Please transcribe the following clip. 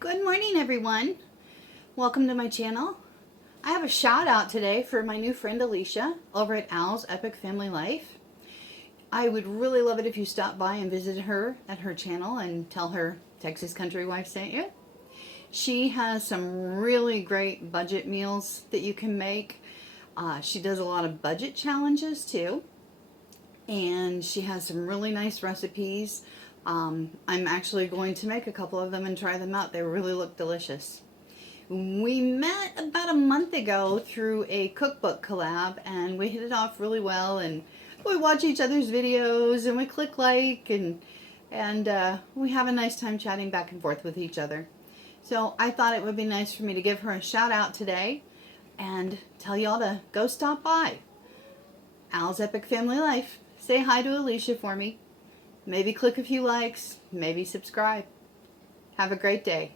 Good morning, everyone. Welcome to my channel. I have a shout out today for my new friend Alicia over at Al's Epic Family Life. I would really love it if you stopped by and visited her at her channel and tell her Texas Country Wife sent you. She has some really great budget meals that you can make. She does a lot of budget challenges too, and she has some really nice recipes. I'm actually going to make a couple of them and try them out. They really look delicious. We met about a month ago through a cookbook collab, and we hit it off really well, and we watch each other's videos and we click like, and we have a nice time chatting back and forth with each other. So I thought it would be nice for me to give her a shout out today and tell y'all to go stop by Al's Epic Family Life. Say hi to Alicia for me. Maybe click a few likes, maybe subscribe. Have a great day.